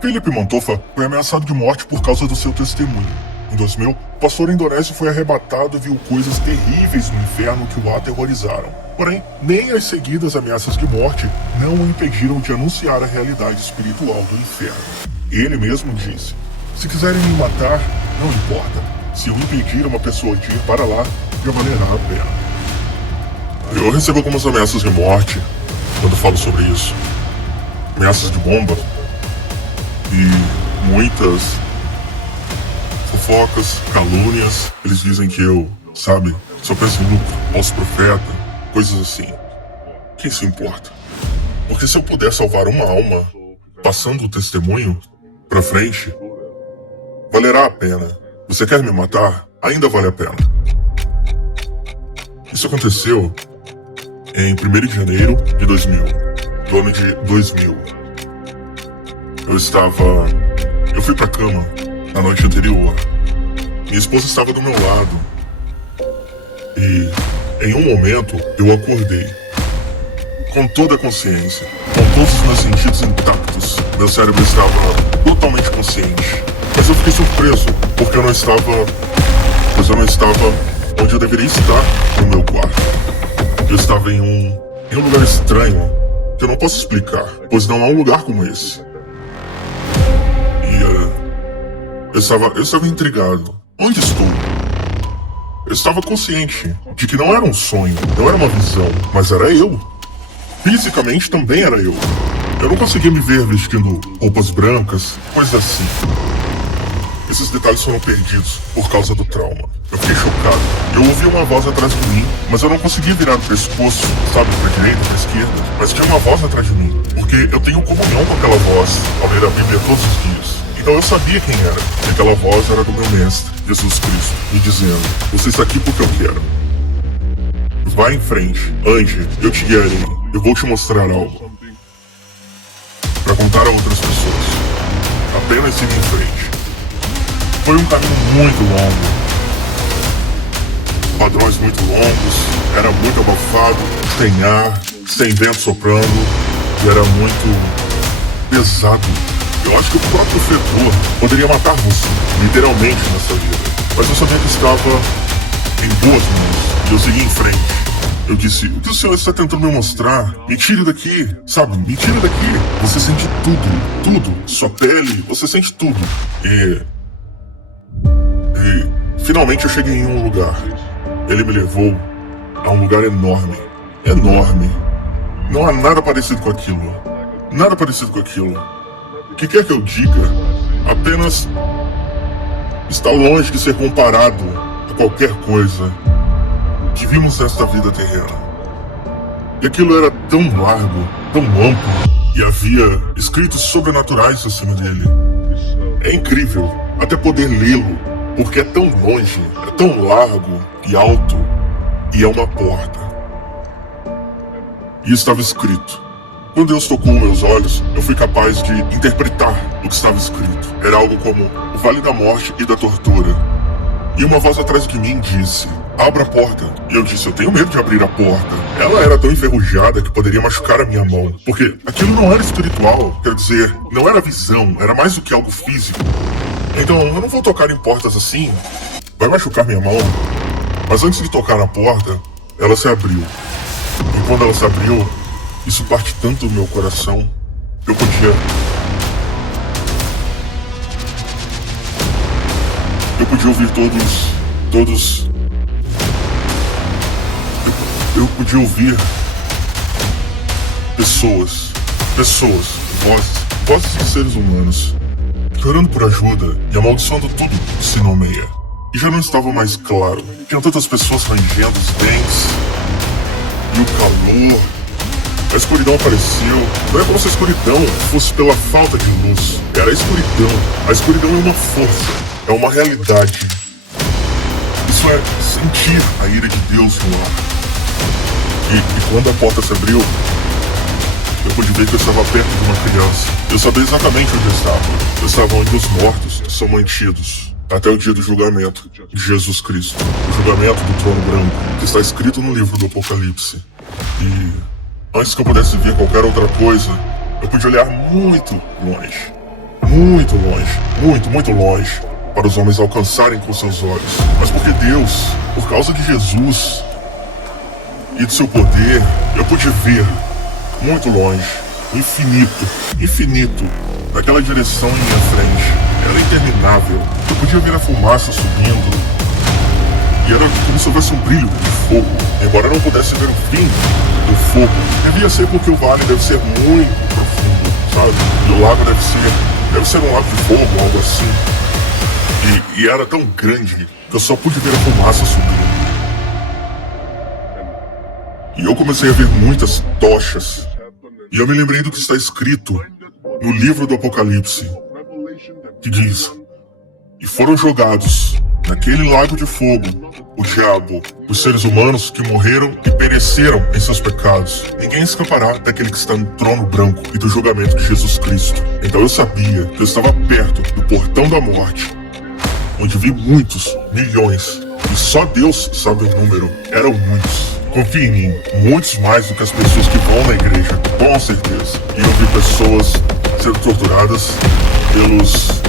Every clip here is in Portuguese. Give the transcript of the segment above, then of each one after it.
Felipe Mantofa foi ameaçado de morte por causa do seu testemunho. Em 2000, o pastor indonésio foi arrebatado e viu coisas terríveis no inferno que o aterrorizaram. Porém, nem as seguidas ameaças de morte não o impediram de anunciar a realidade espiritual do inferno. Ele mesmo disse: "Se quiserem me matar, não importa. Se eu impedir uma pessoa de ir para lá, já valerá a pena." Eu recebo algumas ameaças de morte quando falo sobre isso. Ameaças de bomba. E muitas fofocas, calúnias. Eles dizem que eu, sabe, só penso em lucro, falso profeta, coisas assim. Quem se importa? Porque se eu puder salvar uma alma, passando o testemunho pra frente, valerá a pena. Você quer me matar? Ainda vale a pena. Isso aconteceu em 1º de janeiro de 2000, do ano de 2000. Eu fui pra cama na noite anterior. Minha esposa estava do meu lado. E, em um momento, eu acordei. Com toda a consciência. Com todos os meus sentidos intactos. Meu cérebro estava totalmente consciente. Mas eu fiquei surpreso, porque eu não estava onde eu deveria estar no meu quarto. Eu estava em um lugar estranho, que eu não posso explicar, pois não há um lugar como esse. Eu estava intrigado. Onde estou? Eu estava consciente de que não era um sonho, não era uma visão, mas era eu. Fisicamente também era eu. Eu não conseguia me ver vestindo roupas brancas, coisas assim. Esses detalhes foram perdidos por causa do trauma. Eu fiquei chocado. Eu ouvi uma voz atrás de mim, mas eu não conseguia virar o pescoço, sabe, pra direita, pra esquerda. Mas tinha uma voz atrás de mim, porque eu tenho comunhão com aquela voz ao ler a Bíblia todos os dias. Então eu sabia quem era. E aquela voz era do meu mestre, Jesus Cristo, me dizendo: "Você está aqui porque eu quero. Vá em frente, ande, eu te guiarei. Eu vou te mostrar algo. Para contar a outras pessoas. Apenas siga em frente." Foi um caminho muito longo. Padrões muito longos, era muito abafado, sem ar, sem vento soprando, e era muito pesado. Eu acho que o próprio fedor poderia matar você, literalmente, nessa vida. Mas eu sabia que estava em boas mãos, e eu segui em frente. Eu disse: "O que o senhor está tentando me mostrar? Me tire daqui, sabe? Me tire daqui." Você sente tudo, sua pele, você sente tudo. E finalmente eu cheguei em um lugar. Ele me levou a um lugar enorme. Não há nada parecido com aquilo. Nada parecido com aquilo. O que quer que eu diga, apenas está longe de ser comparado a qualquer coisa que vimos nesta vida terrena. E aquilo era tão largo, tão amplo, e havia escritos sobrenaturais acima dele. É incrível até poder lê-lo, porque é tão longe, é tão largo e alto, e é uma porta. E estava escrito. Quando Deus tocou meus olhos, eu fui capaz de interpretar o que estava escrito. Era algo como o Vale da Morte e da Tortura. E uma voz atrás de mim disse: "Abra a porta." E eu disse: "Eu tenho medo de abrir a porta." Ela era tão enferrujada que poderia machucar a minha mão. Porque aquilo não era espiritual, quer dizer, não era visão, era mais do que algo físico. Então, eu não vou tocar em portas assim, vai machucar minha mão. Mas antes de tocar na porta, ela se abriu. E quando ela se abriu, isso parte tanto do meu coração. Eu podia ouvir todos. Eu podia ouvir pessoas, vozes de seres humanos, chorando por ajuda e amaldiçoando tudo que se nomeia. E já não estava mais claro. Tinham tantas pessoas rangendo os dentes. E o calor. A escuridão apareceu. Não é como se a escuridão fosse pela falta de luz. Era a escuridão. A escuridão é uma força. É uma realidade. Isso é sentir a ira de Deus no ar. E quando a porta se abriu, eu pude ver que eu estava perto de uma criança. Eu sabia exatamente onde eu estava. Eu estava onde os mortos são mantidos. Até o dia do julgamento de Jesus Cristo. O julgamento do trono branco, que está escrito no livro do Apocalipse. E antes que eu pudesse ver qualquer outra coisa, eu pude olhar muito longe. muito longe, muito longe, para os homens alcançarem com seus olhos. Mas porque Deus, por causa de Jesus e do seu poder, eu pude ver muito longe, infinito, naquela direção em minha frente. Era interminável. Eu podia ver a fumaça subindo. E era como se houvesse um brilho de fogo. Embora eu não pudesse ver o fim do fogo, devia ser porque o vale deve ser muito profundo, sabe? E o lago deve ser um lago de fogo, algo assim. E era tão grande que eu só pude ver a fumaça subindo. E eu comecei a ver muitas tochas. E eu me lembrei do que está escrito no livro do Apocalipse, que diz: e foram jogados naquele lago de fogo o diabo, os seres humanos que morreram e pereceram em seus pecados. Ninguém escapará daquele que está no trono branco e do julgamento de Jesus Cristo. Então eu sabia que eu estava perto do portão da morte, onde vi muitos, milhões, e só Deus sabe o número. Eram muitos. Confie em mim, muitos mais do que as pessoas que vão na igreja, com certeza. E eu vi pessoas sendo torturadas pelos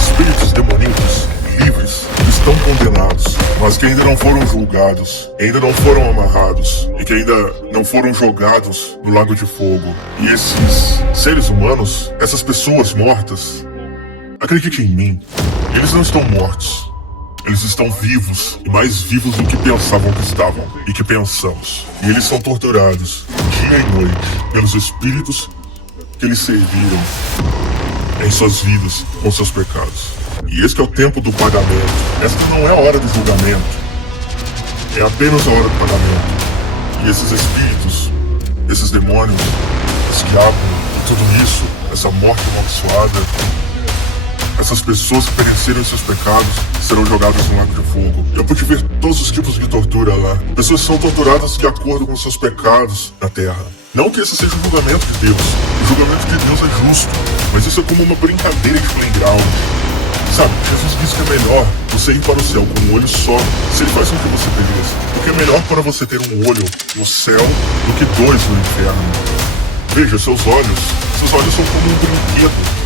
espíritos demoníacos livres, que estão condenados, mas que ainda não foram julgados, ainda não foram amarrados e que ainda não foram jogados no lago de fogo. E esses seres humanos, essas pessoas mortas, acredite em mim, eles não estão mortos. Eles estão vivos, e mais vivos do que pensavam que estavam, e que pensamos. E eles são torturados, dia e noite, pelos espíritos que eles serviram em suas vidas com seus pecados. E esse é o tempo do pagamento. Esta não é a hora do julgamento. É apenas a hora do pagamento. E esses espíritos, esses demônios, esse diabo, e tudo isso, essa morte amaldiçoada, essas pessoas que pereceram em seus pecados serão jogadas no lago de fogo. Eu pude ver todos os tipos de tortura lá. Pessoas são torturadas de acordo com seus pecados na terra. Não que esse seja o julgamento de Deus. O julgamento de Deus é justo, mas isso é como uma brincadeira de playground. Sabe, Jesus disse que é melhor você ir para o céu com um olho só, se ele faz com que você pereça. Porque é melhor para você ter um olho no céu do que dois no inferno. Veja, seus olhos são como um brinquedo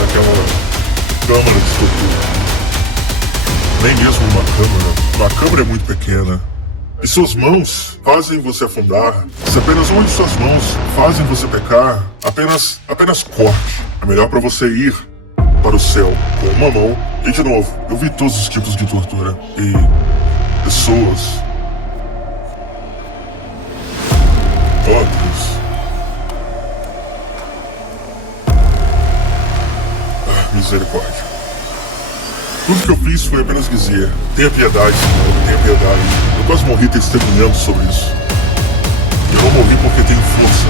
naquela câmara de tortura. Nem mesmo uma câmara é muito pequena. E suas mãos fazem você afundar. Se apenas uma de suas mãos fazem você pecar, apenas corte. É melhor para você ir para o céu com uma mão. E de novo, eu vi todos os tipos de tortura. E pessoas... Oh, Deus. Misericórdia. Tudo que eu fiz foi apenas dizer: tenha piedade, Senhor, tenha piedade. Eu quase morri testemunhando sobre isso. Eu não morri porque tenho força.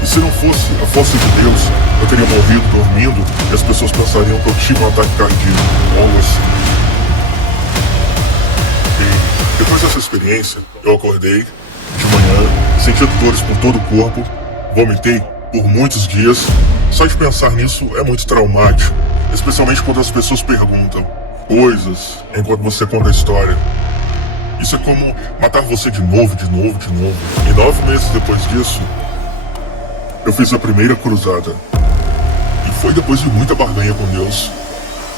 E se não fosse a força de Deus, eu teria morrido dormindo e as pessoas pensariam que eu tive um ataque cardíaco, ou algo assim. E depois dessa experiência, eu acordei de manhã, sentindo dores por todo o corpo, vomitei por muitos dias. Só de pensar nisso é muito traumático, especialmente quando as pessoas perguntam coisas enquanto você conta a história. Isso é como matar você de novo. E 9 meses depois disso, eu fiz a primeira cruzada. E foi depois de muita barganha com Deus.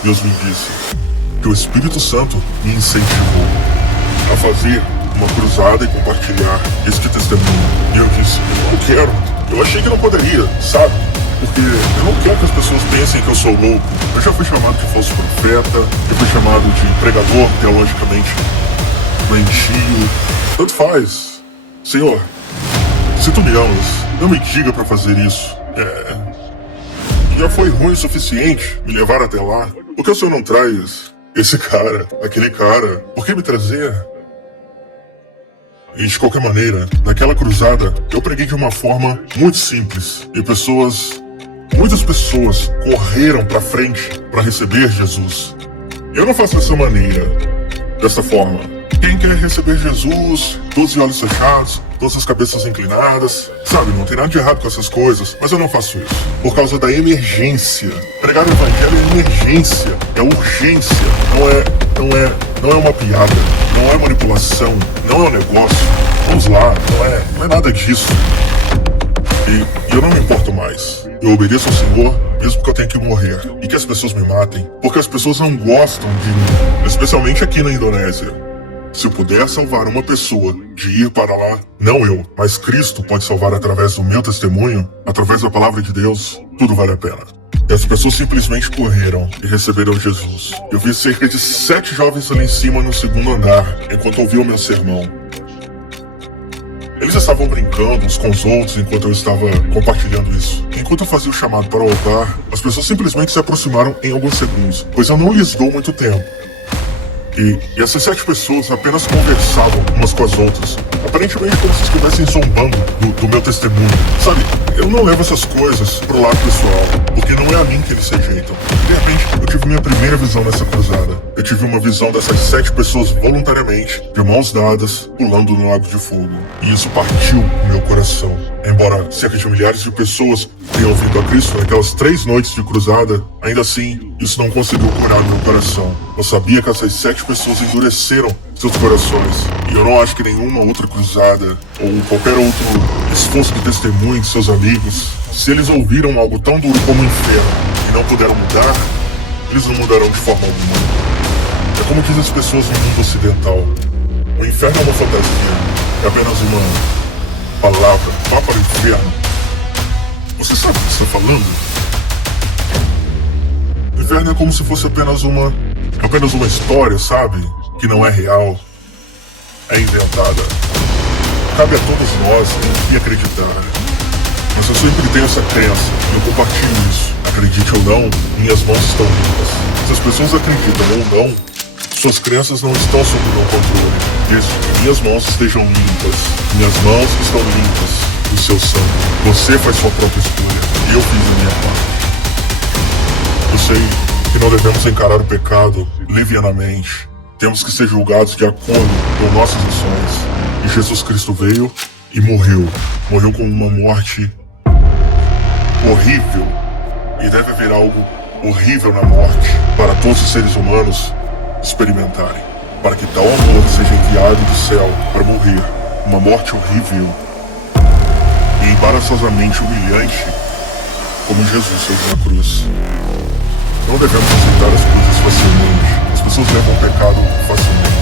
Deus me disse que o Espírito Santo me incentivou a fazer uma cruzada e compartilhar este testemunho. E eu disse: eu não quero. Eu achei que não poderia, sabe? Porque eu não quero que as pessoas pensem que eu sou louco. Eu já fui chamado de falso profeta, eu fui chamado de pregador teologicamente doentio. Tanto faz. Senhor, se tu me amas, não me diga pra fazer isso. Já foi ruim o suficiente me levar até lá. Por que o Senhor não traz esse cara, aquele cara? Por que me trazer? E de qualquer maneira, naquela cruzada, eu preguei de uma forma muito simples. E muitas pessoas correram pra frente pra receber Jesus. Eu não faço dessa maneira, dessa forma. Quem quer receber Jesus, todos de olhos fechados, todas as cabeças inclinadas, sabe, não tem nada de errado com essas coisas, mas eu não faço isso. Por causa da emergência. Pregar o evangelho é emergência, é urgência, não é uma piada, não é manipulação, não é um negócio. Vamos lá, não é nada disso. E eu não me importo mais. Eu obedeço ao Senhor, mesmo que eu tenha que morrer. E que as pessoas me matem, porque as pessoas não gostam de mim, especialmente aqui na Indonésia. Se eu puder salvar uma pessoa de ir para lá, não eu, mas Cristo pode salvar através do meu testemunho, através da palavra de Deus, tudo vale a pena. E as pessoas simplesmente correram e receberam Jesus. Eu vi cerca de 7 jovens ali em cima no segundo andar, enquanto ouviam meu sermão. Eles estavam brincando uns com os outros enquanto eu estava compartilhando isso. Enquanto eu fazia o chamado para o altar, as pessoas simplesmente se aproximaram em alguns segundos, pois eu não lhes dou muito tempo. E essas 7 pessoas apenas conversavam umas com as outras, aparentemente como se estivessem zombando do meu testemunho. Sabe, eu não levo essas coisas pro lado pessoal, porque não é a mim que eles rejeitam. De repente, eu tive minha primeira visão nessa cruzada. Eu tive uma visão dessas 7 pessoas voluntariamente, de mãos dadas, pulando no lago de fogo. E isso partiu o meu coração. Embora cerca de milhares de pessoas tenham ouvido a Cristo naquelas 3 noites de cruzada, ainda assim, isso não conseguiu curar meu coração. Eu sabia que essas 7 pessoas endureceram seus corações. E eu não acho que nenhuma outra cruzada, ou qualquer outro esforço de testemunho de seus amigos, se eles ouviram algo tão duro como o inferno e não puderam mudar, eles não mudarão de forma alguma. É como dizem as pessoas no mundo ocidental. O inferno é uma fantasia. É apenas uma palavra. Vá para o inferno. Você sabe o que está falando? O inferno é como se fosse apenas uma história, sabe? Que não é real. É inventada. Cabe a todos nós em acreditar. Mas eu sempre tenho essa crença, e eu compartilho isso. Acredite ou não, minhas mãos estão limpas. Se as pessoas acreditam ou não, suas crenças não estão sob meu controle. Desde que minhas mãos estejam limpas. Minhas mãos estão limpas do seu sangue. Você faz sua própria escolha. E eu fiz a minha parte. Eu sei que não devemos encarar o pecado levianamente. Temos que ser julgados de acordo com nossas ações. E Jesus Cristo veio e morreu. Morreu com uma morte horrível. E deve haver algo horrível na morte para todos os seres humanos experimentarem. Para que tal amor seja enviado do céu para morrer. Uma morte horrível e embaraçosamente humilhante, como Jesus fez na cruz. Não devemos aceitar as coisas facilmente. As pessoas levam o pecado facilmente.